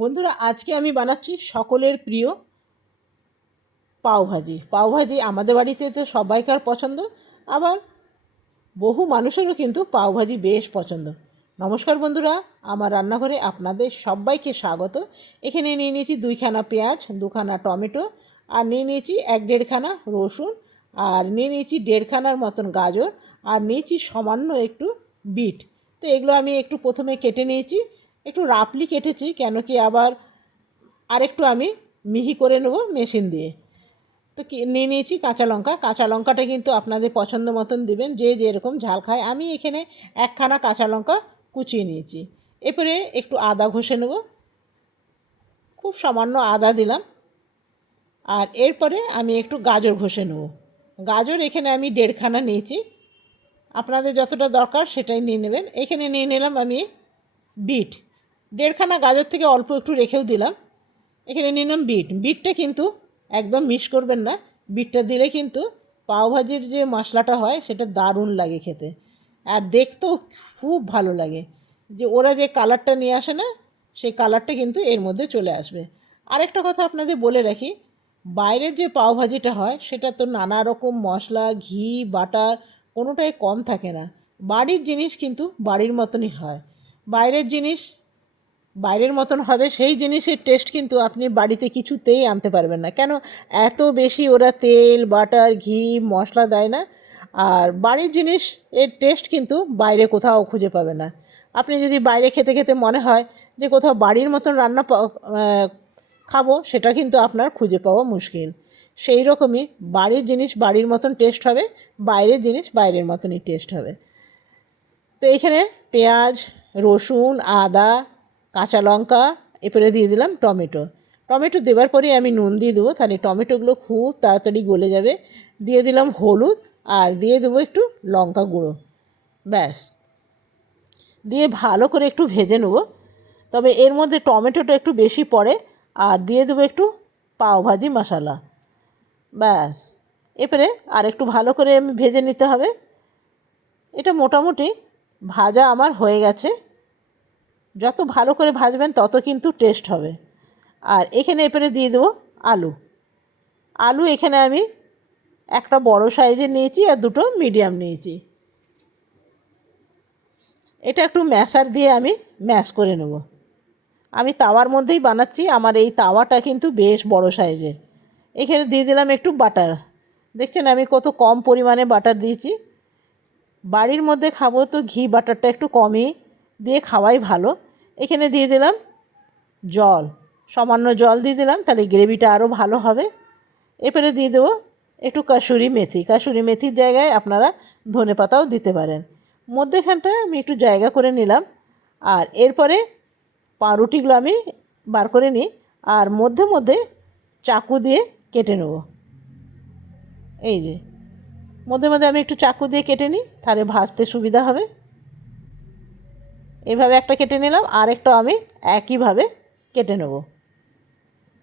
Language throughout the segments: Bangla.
বন্ধুরা, আজকে আমি বানাচ্ছি সকলের প্রিয় পাওভাজি। পাওভাজি আমাদের বাড়িতে তো সবাইকার পছন্দ, আবার বহু মানুষেরও কিন্তু পাওভাজি বেশ পছন্দ। নমস্কার বন্ধুরা, আমার রান্নাঘরে আপনাদের সবাইকে স্বাগত। এখানে নিয়ে নিয়েছি দুইখানা পেঁয়াজ, দুখানা টমেটো, আর নিয়ে নিয়েছি এক দেড়খানা রসুন, আর নিয়ে নিয়েছি দেড়খানার মতন গাজর, আর নিয়েছি সামান্য একটু বিট। তো এগুলো আমি একটু প্রথমে কেটে নিয়েছি। একটু রাফলি কেটেছি, কেন কি আবার আরেকটু আমি মিহি করে নেব মেশিন দিয়ে। তো নিয়ে নিয়েছি কাঁচা লঙ্কা। কাঁচা লঙ্কাটা কিন্তু আপনাদের পছন্দ মতন দিবেন, যে যেরকম ঝাল খায়। আমি এখানে একখানা কাঁচা লঙ্কা কুচিয়ে নিয়েছি। এরপরে একটু আদা ঘষে নেব। খুব সামান্য আদা দিলাম। আর এরপরে আমি একটু গাজর ঘষে নেব। গাজর এখানে আমি দেড়খানা নিয়েছি। আপনাদের যতটা দরকার সেটাই নিয়ে নেবেন। এখানে নিয়ে নিলাম আমি বিট। দেড়খানা গাজর থেকে অল্প একটু রেখেও দিলাম। এখানে নিলাম বিট। বিটটা কিন্তু একদম মিস করবেন না। বিটটা দিলে কিন্তু পাওভাজির যে মশলাটা হয়, সেটা দারুণ লাগে খেতে। আর দেখতেও খুব ভালো লাগে যে ওরা যে কালারটা নিয়ে আসে না, সেই কালারটা কিন্তু এর মধ্যে চলে আসবে। আরেকটা কথা আপনাদের বলে রাখি বাইরের যে পাওভাজিটা হয়, সেটা তো নানা রকম মশলা, ঘি, বাটার কোনোটাই কম থাকে না। বাড়ির জিনিস কিন্তু বাড়ির মতনই হয়। বাইরের জিনিস বাইরের মতন হবে, সেই জিনিসের টেস্ট কিন্তু আপনি বাড়িতে কিছুতেই আনতে পারবেন না। কেন? এত বেশি ওরা তেল বাটার ঘি, মশলা দেয় না। আর বাড়ির জিনিস এর টেস্ট কিন্তু বাইরে কোথাও খুঁজে পাবে না। আপনি যদি বাইরে খেতে খেতে মনে হয় যে কোথাও বাড়ির মতন রান্না খাব, সেটা কিন্তু আপনার খুঁজে পাওয়া মুশকিল। সেই রকমই বাড়ির জিনিস বাড়ির মতন টেস্ট হবে, বাইরের জিনিস বাইরের মতনই টেস্ট হবে। তো এখানে পেঁয়াজ, রসুন, আদা কাঁচা লঙ্কা, এরপরে দিয়ে দিলাম টমেটো। টমেটো দেওয়ার পরে আমি নুন দিয়ে দেবো। তাহলে টমেটোগুলো খুব তাড়াতাড়ি গলে যাবে। দিয়ে দিলাম হলুদ আর দিয়ে দেবো একটু লঙ্কা গুঁড়ো। ব্যাস। দিয়ে ভালো করে একটু ভেজে নেব। তবে এর মধ্যে টমেটোটা একটু বেশি পড়ে আর দিয়ে দেবো একটু পাওভাজি মশলা। ব্যাস। এরপরে আর একটু ভালো করে আমি ভেজে নিতে হবে। এটা মোটামুটি ভাজা আমার হয়ে গেছে। যত ভালো করে ভাজবেন তত কিন্তু টেস্ট হবে। আর এখানে এরপরে দিয়ে দেবো আলু। আলু এখানে আমি একটা বড় সাইজের নিয়েছি আর দুটো মিডিয়াম নিয়েছি। এটা একটু ম্যাশার দিয়ে আমি ম্যাশ করে নেব। আমি তাওয়ার মধ্যেই বানাচ্ছি, আমার এই তাওয়াটা কিন্তু বেশ বড় সাইজের। এখানে দিয়ে দিলাম একটু বাটার দেখছেন আমি কত কম পরিমাণে বাটার দিয়েছি। বাড়ির মধ্যে খাব তো ঘি বাটারটা একটু কমই। দিয়ে খাওয়াই ভালো। এখানে দিয়ে দিলাম জল। সামান্য জল দিয়ে দিলাম, তাহলে গ্রেভিটা আরও ভালো হবে। এরপরে দিয়ে দেবো একটু কাসুরি মেথি। কাসুরি মেথির জায়গায় আপনারা ধনে পাতাও দিতে পারেন। মধ্যেখানটায় আমি একটু জায়গা করে নিলাম। আর এরপরে পাউরুটিগুলো আমি বার করে নিই। আর মধ্যে মধ্যে চাকু দিয়ে কেটে নেব। এই যে, মধ্যে মধ্যে আমি একটু চাকু দিয়ে কেটে নিই, তাহলে ভাজতে সুবিধা হবে। এভাবে একটা কেটে নিলাম, আর একটা আমি একইভাবে কেটে নেব।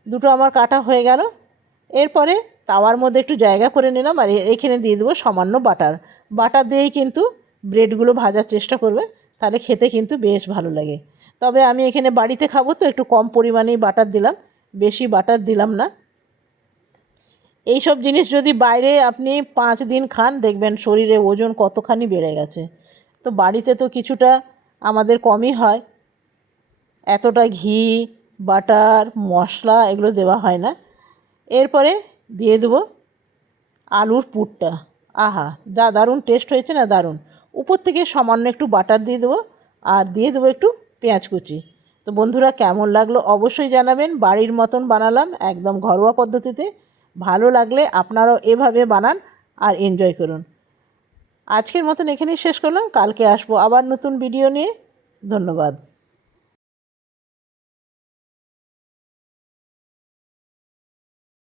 দুটো আমার কাটা হয়ে গেল। এরপরে তাওয়ার মধ্যে একটু জায়গা করে নিলাম, আর এখানে দিয়ে দেবো সামান্য বাটার। বাটার দিয়েই কিন্তু ব্রেডগুলো ভাজার চেষ্টা করবে, তাহলে খেতে কিন্তু বেশ ভালো লাগে। তবে আমি এখানে বাড়িতে খাব তো একটু কম পরিমাণেই বাটার দিলাম, বেশি বাটার দিলাম না। এই সব জিনিস যদি বাইরে আপনি পাঁচ দিন খান, দেখবেন শরীরে ওজন কতখানি বেড়ে গেছে। তো বাড়িতে তো কিছুটা আমাদের কমই হয়। এতটা ঘি, বাটার, মশলা এগুলো দেওয়া হয় না। এরপরে দিয়ে দেবো আলুর পুরটা। আহা, যা দারুণ টেস্ট হয়েছে না দারুণ। উপর থেকে সামান্য একটু বাটার দিয়ে দেবো আর দিয়ে দেবো একটু পেঁয়াজ কুচি। তো বন্ধুরা, কেমন লাগল অবশ্যই জানাবেন। বাড়ির মতন বানালাম একদম ঘরোয়া পদ্ধতিতে। ভালো লাগলে আপনারাও এভাবে বানান আর এনজয় করুন। আজকের মতন এখানেই শেষ করলাম। কালকে আসব আবার নতুন ভিডিও নিয়ে। ধন্যবাদ।